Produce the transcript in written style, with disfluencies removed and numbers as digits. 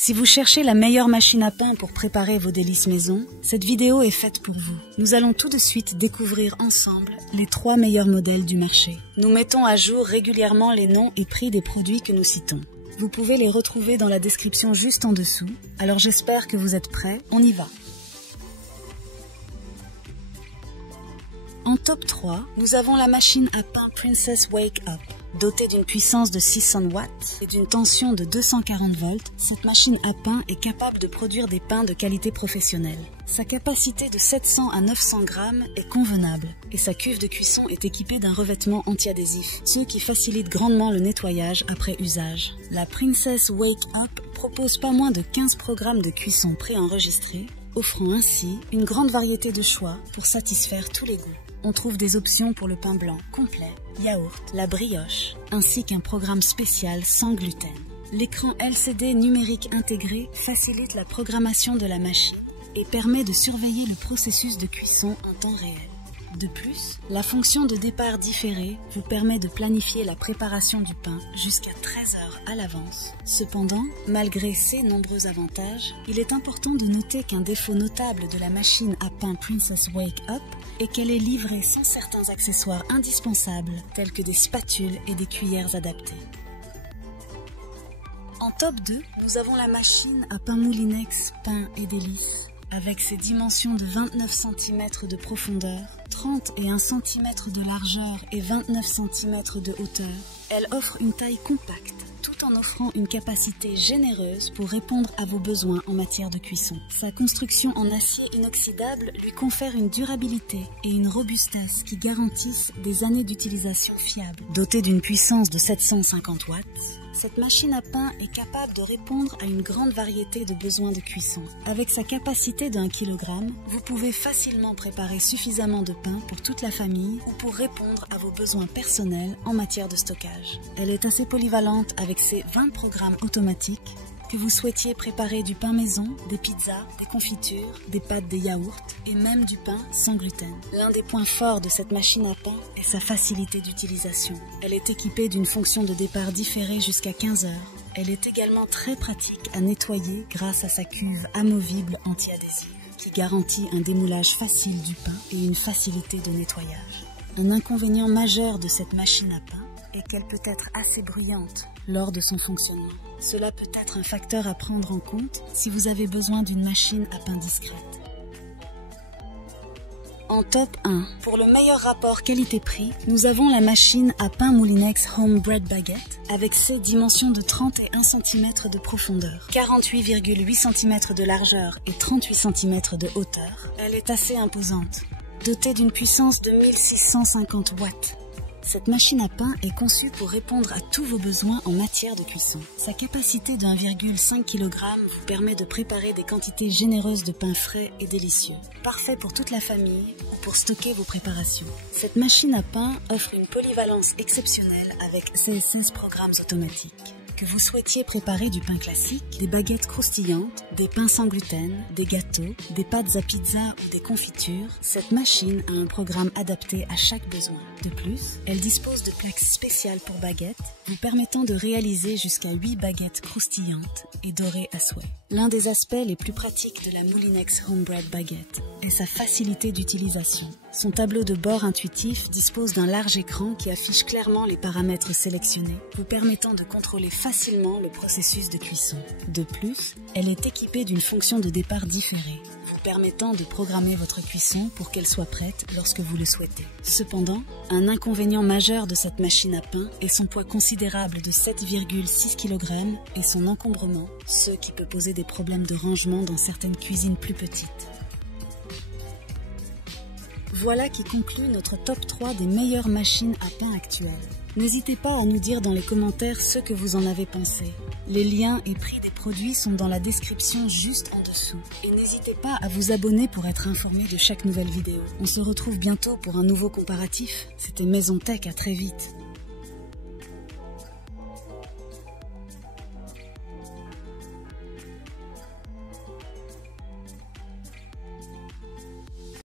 Si vous cherchez la meilleure machine à pain pour préparer vos délices maison, cette vidéo est faite pour vous. Nous allons tout de suite découvrir ensemble les 3 meilleurs modèles du marché. Nous mettons à jour régulièrement les noms et prix des produits que nous citons. Vous pouvez les retrouver dans la description juste en dessous, alors j'espère que vous êtes prêts, on y va. En top 3, nous avons la machine à pain Princess Wake Up. Dotée d'une puissance de 600 watts et d'une tension de 240 volts, cette machine à pain est capable de produire des pains de qualité professionnelle. Sa capacité de 700 à 900 grammes est convenable et sa cuve de cuisson est équipée d'un revêtement anti-adhésif, ce qui facilite grandement le nettoyage après usage. La Princess Wake Up propose pas moins de 15 programmes de cuisson préenregistrés, offrant ainsi une grande variété de choix pour satisfaire tous les goûts. On trouve des options pour le pain blanc complet, yaourt, la brioche, ainsi qu'un programme spécial sans gluten. L'écran LCD numérique intégré facilite la programmation de la machine et permet de surveiller le processus de cuisson en temps réel. De plus, la fonction de départ différé vous permet de planifier la préparation du pain jusqu'à 13 heures à l'avance. Cependant, malgré ces nombreux avantages, il est important de noter qu'un défaut notable de la machine à pain Princess Wake Up est qu'elle est livrée sans certains accessoires indispensables tels que des spatules et des cuillères adaptées. En top 2, nous avons la machine à pain Moulinex Pain et Délices. Avec ses dimensions de 29 cm de profondeur, 31 cm de largeur et 29 cm de hauteur, elle offre une taille compacte, tout en offrant une capacité généreuse pour répondre à vos besoins en matière de cuisson. Sa construction en acier inoxydable lui confère une durabilité et une robustesse qui garantissent des années d'utilisation fiables. Dotée d'une puissance de 750 watts, cette machine à pain est capable de répondre à une grande variété de besoins de cuisson. Avec sa capacité de 1 kg, vous pouvez facilement préparer suffisamment de pain pour toute la famille ou pour répondre à vos besoins personnels en matière de stockage. Elle est assez polyvalente avec ses 20 programmes automatiques. Que vous souhaitiez préparer du pain maison, des pizzas, des confitures, des pâtes, des yaourts et même du pain sans gluten. L'un des points forts de cette machine à pain est sa facilité d'utilisation. Elle est équipée d'une fonction de départ différée jusqu'à 15 heures. Elle est également très pratique à nettoyer grâce à sa cuve amovible anti-adhésive qui garantit un démoulage facile du pain et une facilité de nettoyage. Un inconvénient majeur de cette machine à pain est qu'elle peut être assez bruyante lors de son fonctionnement. Cela peut être un facteur à prendre en compte si vous avez besoin d'une machine à pain discrète. En top 1, pour le meilleur rapport qualité-prix, nous avons la machine à pain Moulinex Home Bread Baguette avec ses dimensions de 31 cm de profondeur, 48,8 cm de largeur et 38 cm de hauteur. Elle est assez imposante, dotée d'une puissance de 1650 watts. Cette machine à pain est conçue pour répondre à tous vos besoins en matière de cuisson. Sa capacité de 1,5 kg vous permet de préparer des quantités généreuses de pain frais et délicieux. Parfait pour toute la famille ou pour stocker vos préparations. Cette machine à pain offre une polyvalence exceptionnelle avec ses 16 programmes automatiques. Que vous souhaitiez préparer du pain classique, des baguettes croustillantes, des pains sans gluten, des gâteaux, des pâtes à pizza ou des confitures, cette machine a un programme adapté à chaque besoin. De plus, elle dispose de plaques spéciales pour baguettes, vous permettant de réaliser jusqu'à 8 baguettes croustillantes et dorées à souhait. L'un des aspects les plus pratiques de la Moulinex Home Bread Baguette est sa facilité d'utilisation. Son tableau de bord intuitif dispose d'un large écran qui affiche clairement les paramètres sélectionnés, vous permettant de contrôler facilement le processus de cuisson. De plus, elle est équipée d'une fonction de départ différée, vous permettant de programmer votre cuisson pour qu'elle soit prête lorsque vous le souhaitez. Cependant, un inconvénient majeur de cette machine à pain est son poids considérable de 7,6 kg et son encombrement, ce qui peut poser des problèmes de rangement dans certaines cuisines plus petites. Voilà qui conclut notre top 3 des meilleures machines à pain actuelles. N'hésitez pas à nous dire dans les commentaires ce que vous en avez pensé. Les liens et prix des produits sont dans la description juste en dessous. Et n'hésitez pas à vous abonner pour être informé de chaque nouvelle vidéo. On se retrouve bientôt pour un nouveau comparatif. C'était Maison Tech, à très vite.